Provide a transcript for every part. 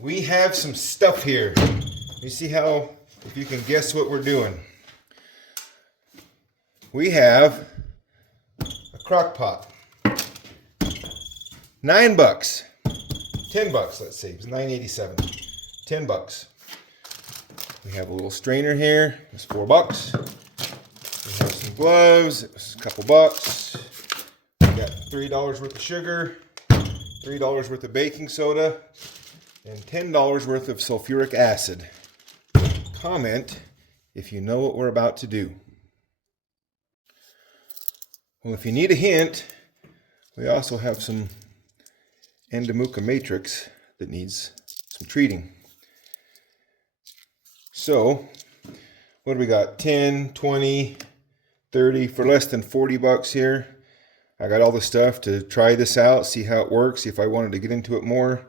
We have some stuff here. You see how, if you can guess what we're doing. We have a crock pot. $9. $10, let's see. It was $9.87. $10. We have a little strainer here. It's $4. We have some gloves. It was a couple bucks. We got $3 worth of sugar, $3 worth of baking soda, and $10 worth of sulfuric acid. Comment if you know what we're about to do. Well, if you need a hint, we also have some Andamooka matrix that needs some treating. So, what do we got? 10, 20, 30, for less than $40 here. I got all the stuff to try this out, see how it works, see if I wanted to get into it more.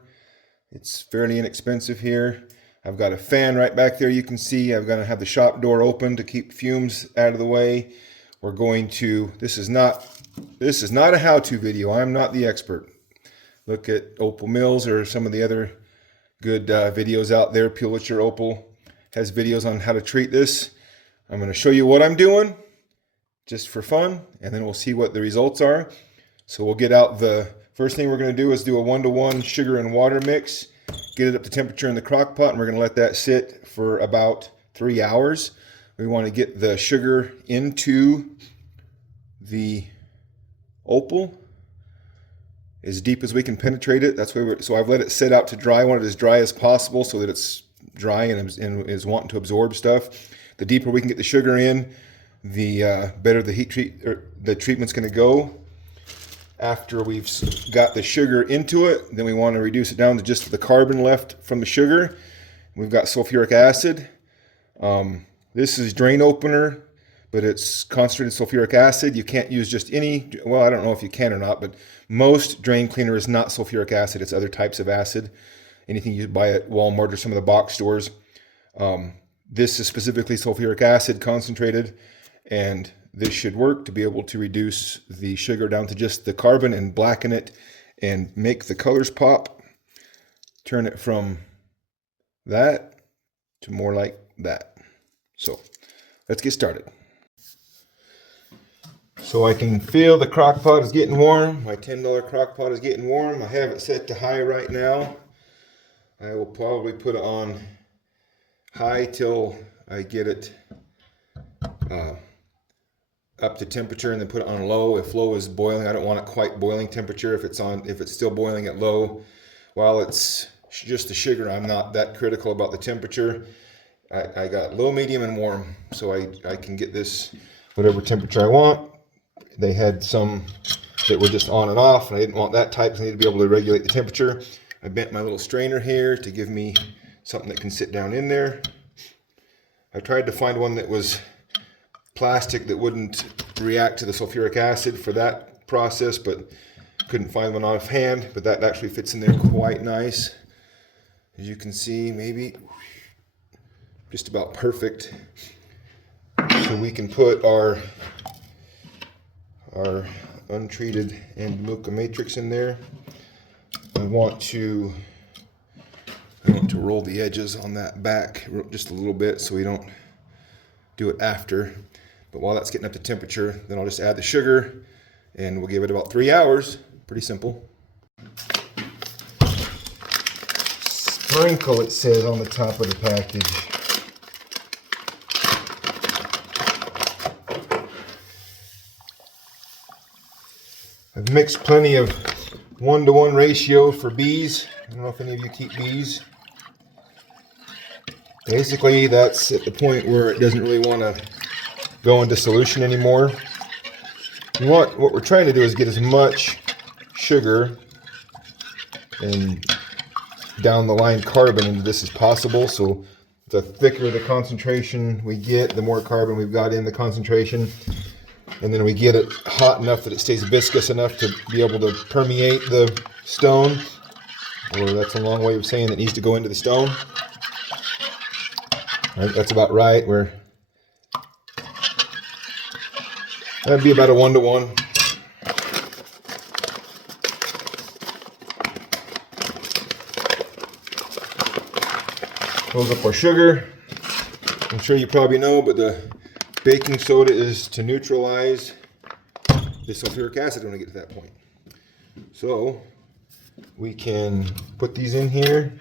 It's fairly inexpensive here. I've got a fan right back there you can see. I'm going to have the shop door open to keep fumes out of the way. We're going to, this is not a how-to video. I'm not the expert. Look at Opal Mills or some of the other good videos out there. Pulitzer Opal has videos on how to treat this. I'm going to show you what I'm doing just for fun, and then we'll see what the results are. So we'll get out the first thing we're going to do is do a 1-to-1 sugar and water mix, get it up to temperature in the crock pot, and we're going to let that sit for about 3 hours. We want to get the sugar into the opal as deep as we can penetrate it. That's why so I've let it sit out to dry. I want it as dry as possible so that it's dry and is wanting to absorb stuff. The deeper we can get the sugar in, the better the the treatment's going to go. After we've got the sugar into it, then we want to reduce it down to just the carbon left from the sugar. We've got sulfuric acid. This is drain opener, but it's concentrated sulfuric acid. You can't use just any, well, I don't know if you can or not, but most drain cleaner is not sulfuric acid. It's other types of acid. Anything you buy at Walmart or some of the box stores. This is specifically sulfuric acid concentrated, and this should work to be able to reduce the sugar down to just the carbon and blacken it and make the colors pop. Turn it from that to more like that. So let's get started. So I can feel the crock pot is getting warm. My $10 crock pot is getting warm. I have it set to high right now. I will probably put it on high till I get it up to temperature, and then put it on low. If low is boiling, I don't want it quite boiling temperature. If it's still boiling at low, while it's just the sugar, I'm not that critical about the temperature. I got low, medium, and warm, so I can get this whatever temperature I want. They had some that were just on and off, and I didn't want that type, so I need to be able to regulate the temperature. I bent my little strainer here to give me something that can sit down in there. I tried to find one that was plastic that wouldn't react to the sulfuric acid for that process, but couldn't find one offhand. But that actually fits in there quite nice. As you can see, maybe just about perfect. So we can put our untreated Andamooka matrix in there. I want to roll the edges on that back just a little bit so we don't do it after. But while that's getting up to temperature, then I'll just add the sugar, and we'll give it about 3 hours. Pretty simple. Sprinkle, it says on the top of the package. I've mixed plenty of 1-to-1 ratio for bees. I don't know if any of you keep bees. Basically, that's at the point where it doesn't really want to go into solution anymore. What we're trying to do is get as much sugar and down the line carbon into this as possible. So the thicker the concentration we get, the more carbon we've got in the concentration. And then we get it hot enough that it stays viscous enough to be able to permeate the stone. Or that's a long way of saying it needs to go into the stone. Right, that's about right. That'd be about a 1-to-1. Close up our sugar. I'm sure you probably know, but the baking soda is to neutralize the sulfuric acid when we get to that point. So we can put these in here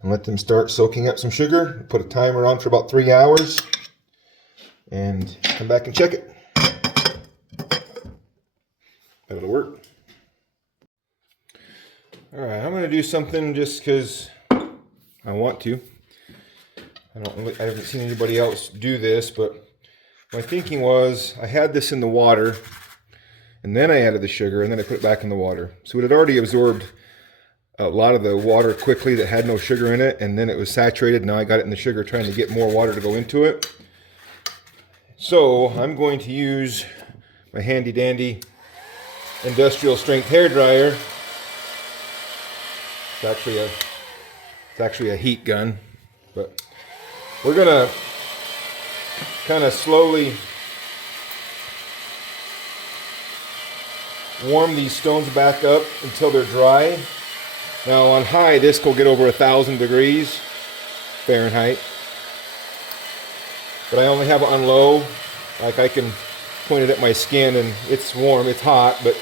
and let them start soaking up some sugar. Put a timer on for about 3 hours and come back and check it. That'll work. All right, I'm going to do something just because I want to. I haven't seen anybody else do this, but my thinking was I had this in the water and then I added the sugar and then I put it back in the water. So it had already absorbed a lot of the water quickly that had no sugar in it, and then it was saturated. Now I got it in the sugar trying to get more water to go into it. So I'm going to use my handy dandy industrial strength hair dryer. It's actually a heat gun, but we're gonna kind of slowly warm these stones back up until they're dry. Now on high, this will get over 1,000 degrees Fahrenheit, but I only have it on low. Like I can point it at my skin and it's warm, it's hot, but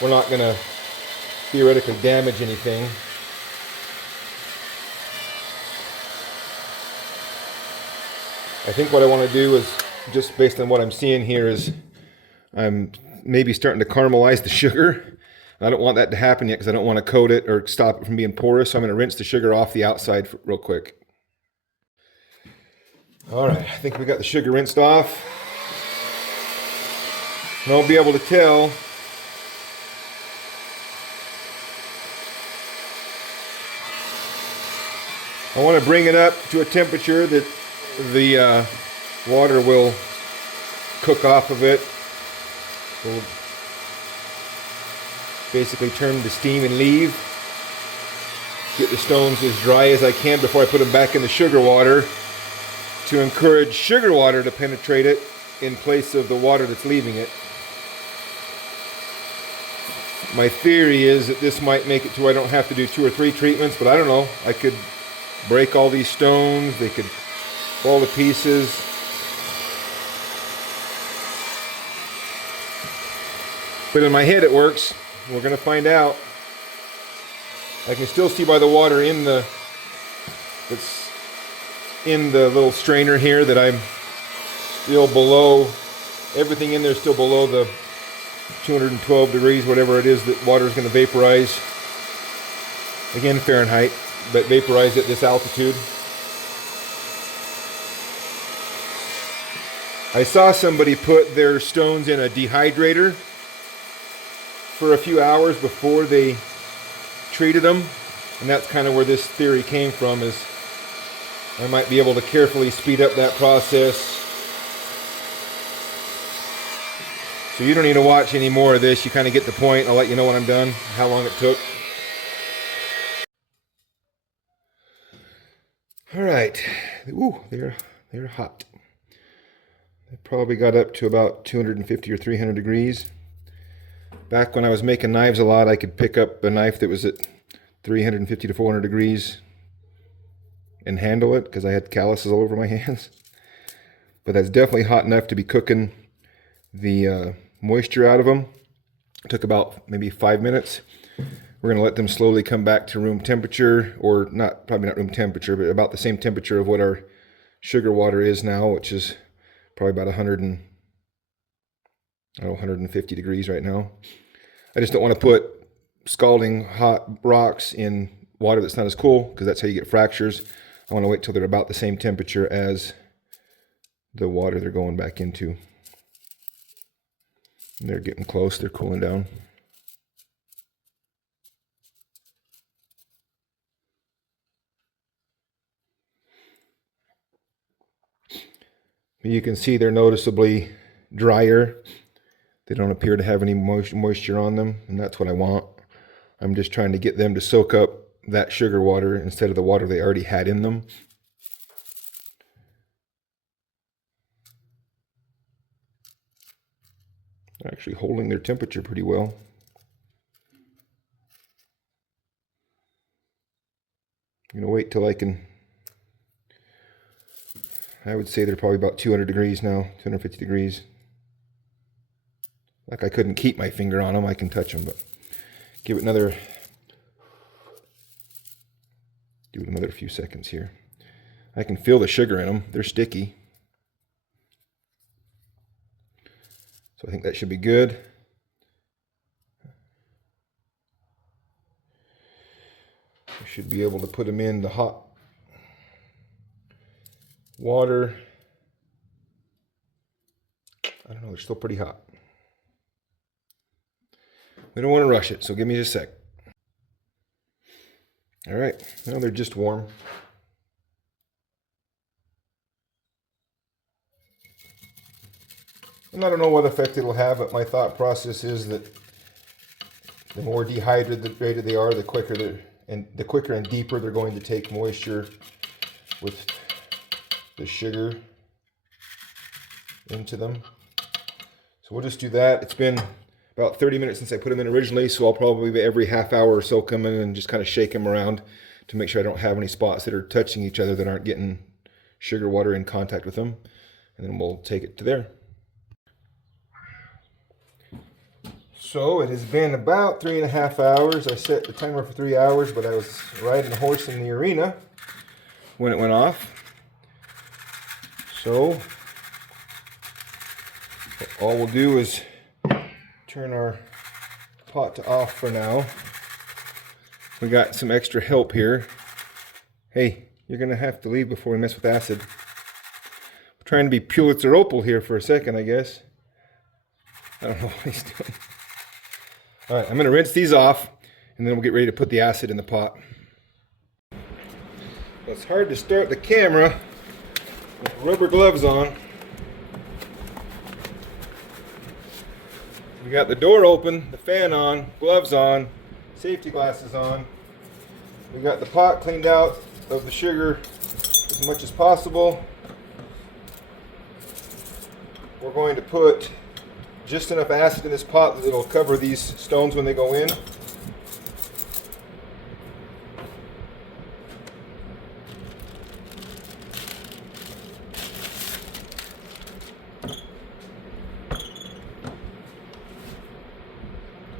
we're not gonna theoretically damage anything. I think what I want to do is, just based on what I'm seeing here, is I'm maybe starting to caramelize the sugar. I don't want that to happen yet because I don't want to coat it or stop it from being porous. So I'm going to rinse the sugar off the outside real quick. All right, I think we got the sugar rinsed off. And I'll be able to tell I want to bring it up to a temperature that the water will cook off of it. We'll basically turn the steam and leave. Get the stones as dry as I can before I put them back in the sugar water to encourage sugar water to penetrate it in place of the water that's leaving it. My theory is that this might make it to where I don't have to do 2 or 3 treatments, but I don't know. I could break all these stones, they could fall to pieces. But in my head it works. We're going to find out. I can still see by the water that's in the little strainer here that I'm still below, everything in there is still below the 212 degrees, whatever it is that water is going to vaporize. Again, Fahrenheit, but vaporize at this altitude. I saw somebody put their stones in a dehydrator for a few hours before they treated them, and that's kind of where this theory came from, is I might be able to carefully speed up that process. So you don't need to watch any more of this. You kind of get the point. I'll let you know when I'm done, how long it took. All right. Ooh, they're hot. They probably got up to about 250 or 300 degrees. Back when I was making knives a lot, I could pick up a knife that was at 350 to 400 degrees and handle it because I had calluses all over my hands. But that's definitely hot enough to be cooking the moisture out of them. It took about maybe 5 minutes. We're going to let them slowly come back to room temperature, or probably not room temperature, but about the same temperature of what our sugar water is now, which is probably about 150 degrees right now. I just don't want to put scalding hot rocks in water that's not as cool, because that's how you get fractures. I want to wait till they're about the same temperature as the water they're going back into. And they're getting close, they're cooling down. You can see they're noticeably drier. They don't appear to have any moisture on them, and that's what I want. I'm just trying to get them to soak up that sugar water instead of the water they already had in them. They're actually holding their temperature pretty well. I'm gonna wait till I would say they're probably about 200 degrees now, 250 degrees. Like I couldn't keep my finger on them, I can touch them, but give it another few seconds here. I can feel the sugar in them, they're sticky. So I think that should be good. I should be able to put them in the hot water. I don't know, they're still pretty hot. We don't want to rush it, so give me just a sec. All right, now they're just warm. And I don't know what effect it'll have, but my thought process is that the more dehydrated they are, the quicker and deeper they're going to take moisture with the sugar into them. So we'll just do that. It's been about 30 minutes since I put them in originally, so I'll probably every half hour or so come in and just kind of shake them around to make sure I don't have any spots that are touching each other that aren't getting sugar water in contact with them. And then we'll take it to there. So it has been about 3.5 hours. I set the timer for 3 hours, but I was riding a horse in the arena when it went off. So all we'll do is turn our pot to off for now. We got some extra help here. Hey, you're gonna have to leave before we mess with acid. We're trying to be Pulitzer Opal here for a second, I guess. I don't know what he's doing. All right, I'm gonna rinse these off and then we'll get ready to put the acid in the pot. It's hard to start the camera with rubber gloves on. We got the door open, the fan on, gloves on, safety glasses on. We got the pot cleaned out of the sugar as much as possible. We're going to put just enough acid in this pot that it'll cover these stones when they go in.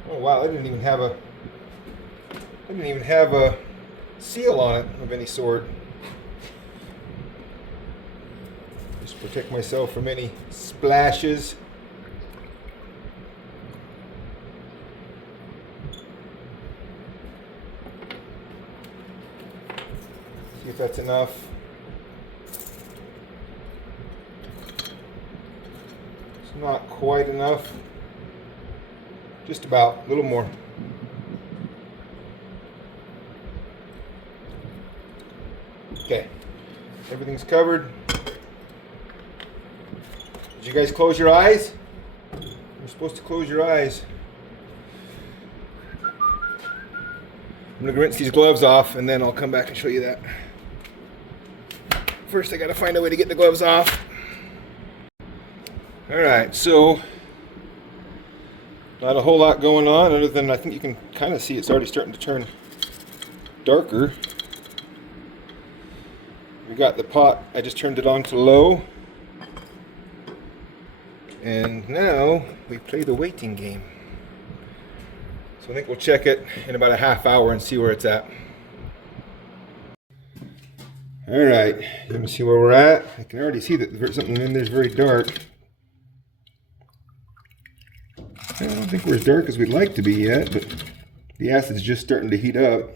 Oh wow, I didn't even have a seal on it of any sort. Just protect myself from any splashes. See if that's enough. It's not quite enough. Just about, a little more. Okay, everything's covered. Did you guys close your eyes? You're supposed to close your eyes. I'm gonna rinse these gloves off and then I'll come back and show you that. First I gotta find a way to get the gloves off. Alright, so not a whole lot going on other than I think you can kind of see it's already starting to turn darker. We got the pot, I just turned it on to low. And now we play the waiting game. So I think we'll check it in about a half hour and see where it's at. Alright, let me see where we're at. I can already see that there's something in there's very dark. I don't think we're as dark as we'd like to be yet, but the acid's just starting to heat up.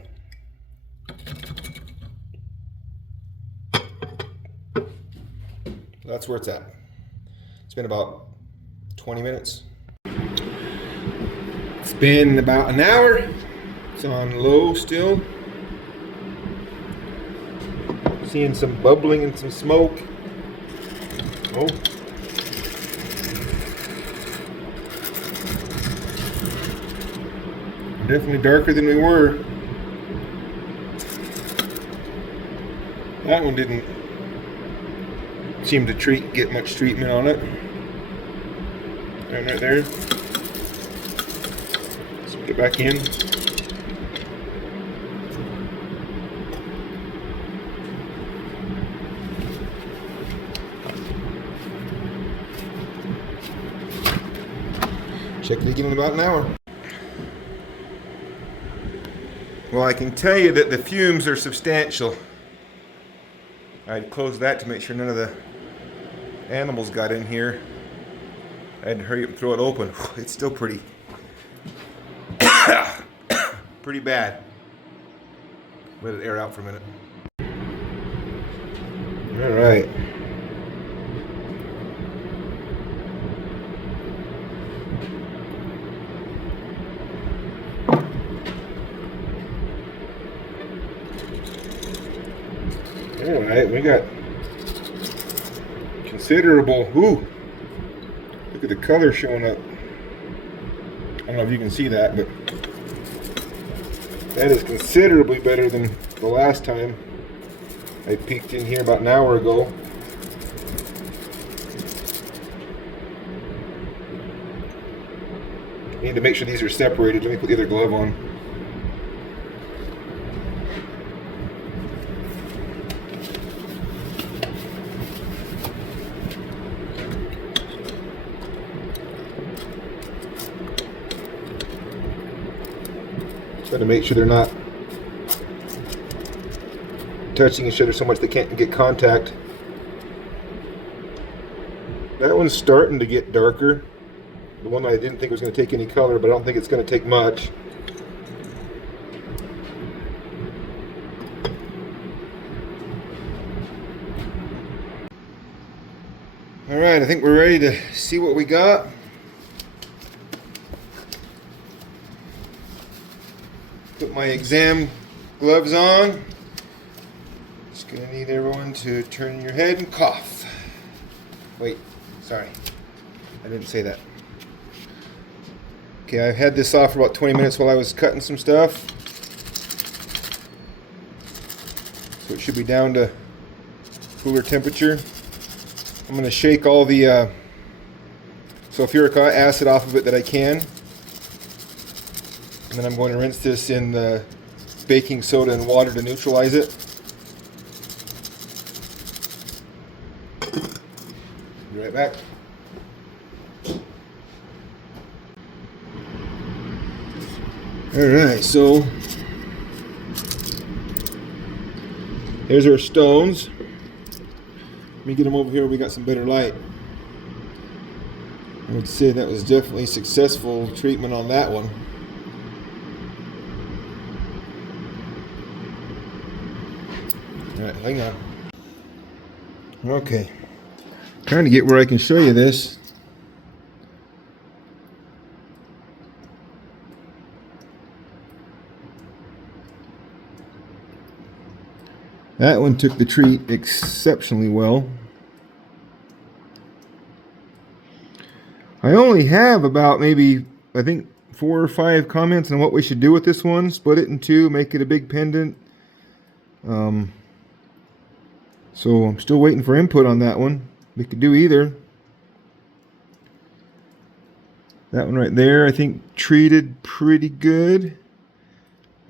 That's where it's at. It's been about 20 minutes. It's been about an hour. It's on low still. Seeing some bubbling and some smoke. Oh. Definitely darker than we were. That one didn't seem to get much treatment on it. Right there. Let's put it back in. begin in about an hour. Well, I can tell you that the fumes are substantial. I'd close that to make sure none of the animals got in here. I had to hurry up and throw it open. It's still pretty bad. Let it air out for a minute. All right. All right, we got considerable. Ooh, look at the color showing up. I don't know if you can see that, but that is considerably better than the last time I peeked in here about an hour ago. Need to make sure these are separated. Let me put the other glove on. Got to make sure they're not touching each other so much they can't get contact. That one's starting to get darker. The one I didn't think was going to take any color, but I don't think it's going to take much. All right, I think we're ready to see what we got. Put my exam gloves on. Just gonna need everyone to turn your head and cough. Wait, sorry, I didn't say that. Okay, I've had this off for about 20 minutes while I was cutting some stuff. So it should be down to cooler temperature. I'm gonna shake all the sulfuric acid off of it that I can. And then I'm going to rinse this in the baking soda and water to neutralize it. Be right back. Alright, so here's our stones. Let me get them over here where we got some better light. I would say that was definitely successful treatment on that one. Alright, hang on. Okay. Trying to get where I can show you this. That one took the treat exceptionally well. I only have about maybe, I think, 4 or 5 comments on what we should do with this one. Split it in 2, make it a big pendant. So I'm still waiting for input on that one. We could do either. That one right there, I think, treated pretty good.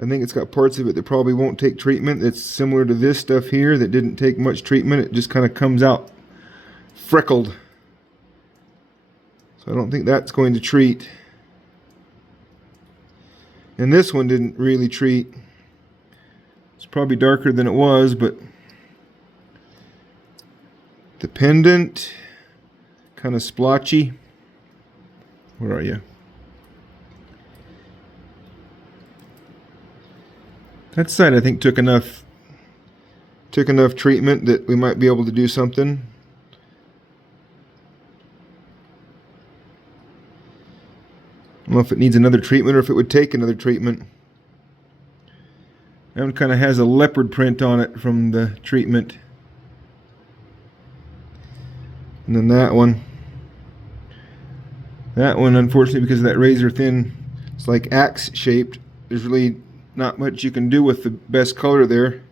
I think it's got parts of it that probably won't take treatment. It's similar to this stuff here that didn't take much treatment. It just kind of comes out freckled. So I don't think that's going to treat. And this one didn't really treat. It's probably darker than it was, but the pendant, kind of splotchy. Where are you? That side I think took enough treatment that we might be able to do something. I don't know if it needs another treatment or if it would take another treatment. That one kind of has a leopard print on it from the treatment. And then that one, unfortunately, because of that razor thin, it's like axe shaped. There's really not much you can do with the best color there,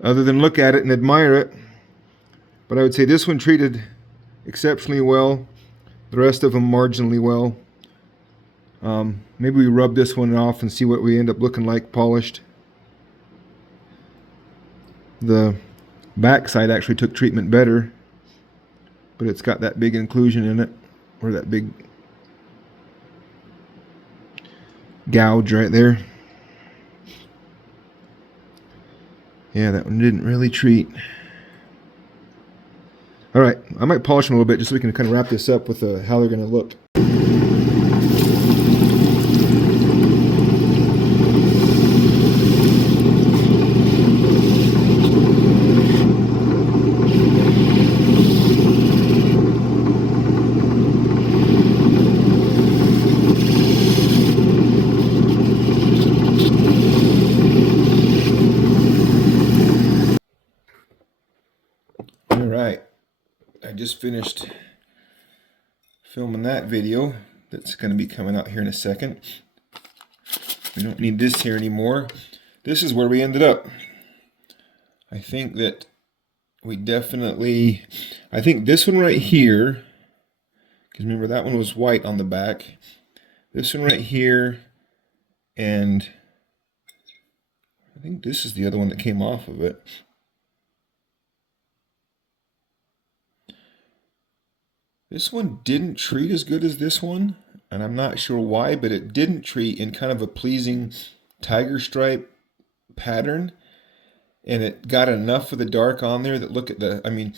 other than look at it and admire it. But I would say this one treated exceptionally well. The rest of them marginally well. Maybe we rub this one off and see what we end up looking like polished. The back side actually took treatment better, but it's got that big inclusion in it, or that big gouge right there. Yeah, that one didn't really treat. All right, I might polish them a little bit just so we can kind of wrap this up with how they're going to look. All right, I just finished filming that video. That's going to be coming out here in a second. We don't need this here anymore. This is where we ended up. I think that we definitely, I think this one right here, because remember that one was white on the back. This one right here, and I think this is the other one that came off of it. This one didn't treat as good as this one, and I'm not sure why, but it didn't treat in kind of a pleasing tiger stripe pattern, and it got enough of the dark on there that look at the, I mean,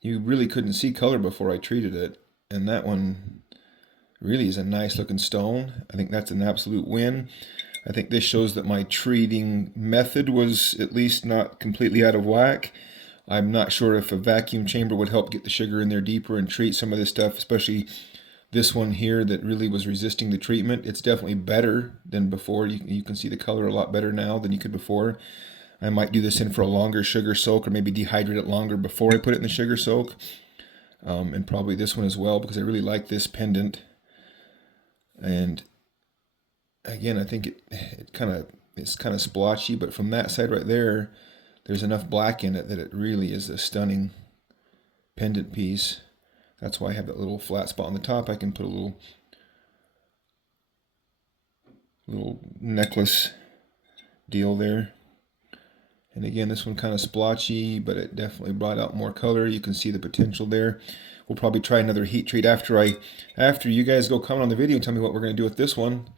you really couldn't see color before I treated it, and that one really is a nice looking stone. I think that's an absolute win. I think this shows that my treating method was at least not completely out of whack. I'm not sure if a vacuum chamber would help get the sugar in there deeper and treat some of this stuff, especially this one here that really was resisting the treatment. It's definitely better than before. You can see the color a lot better now than you could before. I might do this in for a longer sugar soak, or maybe dehydrate it longer before I put it in the sugar soak. And probably this one as well, because I really like this pendant. And again, I think it's kind of splotchy, but from that side right there, there's enough black in it that it really is a stunning pendant piece. That's why I have that little flat spot on the top. I can put a little necklace deal there. And again, this one kind of splotchy, but it definitely brought out more color. You can see the potential there. We'll probably try another heat treat after you guys go comment on the video and tell me what we're going to do with this one.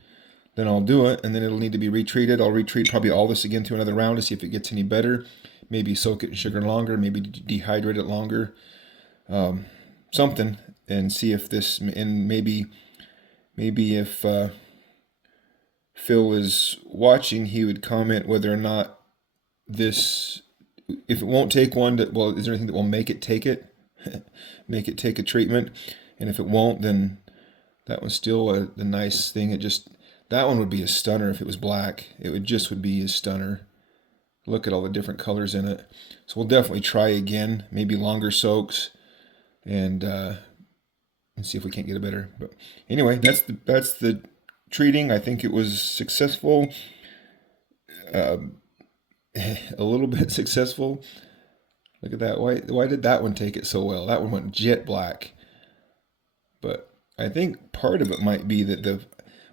Then I'll do it, and then it'll need to be retreated. I'll retreat probably all this again through another round to see if it gets any better. Maybe soak it in sugar longer, maybe dehydrate it longer, something, and see if this, and maybe if Phil is watching, he would comment whether or not this, if it won't take one, well, is there anything that will make it take it? Make it take a treatment? And if it won't, then that one's still a nice thing. That one would be a stunner if it was black. It would be a stunner. Look at all the different colors in it. So we'll definitely try again, maybe longer soaks, and see if we can't get it better. But anyway, that's the treating. I think it was successful, a little bit successful. Look at that. Why did that one take it so well? That one went jet black. But I think part of it might be that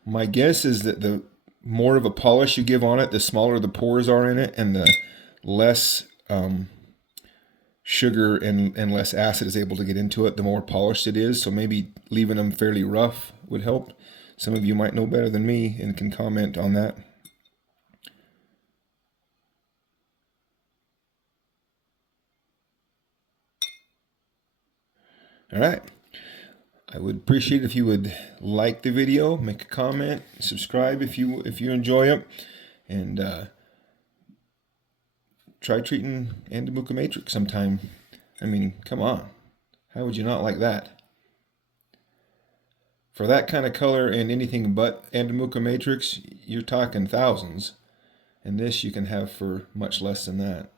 my guess is that the more of a polish you give on it, the smaller the pores are in it, and the less sugar and less acid is able to get into it, the more polished it is. So maybe leaving them fairly rough would help. Some of you might know better than me and can comment on that. All right. I would appreciate if you would like the video, make a comment, subscribe if you enjoy it, and try treating Andamooka matrix sometime. I mean, come on. How would you not like that? For that kind of color and anything but Andamooka matrix, you're talking thousands. And this you can have for much less than that.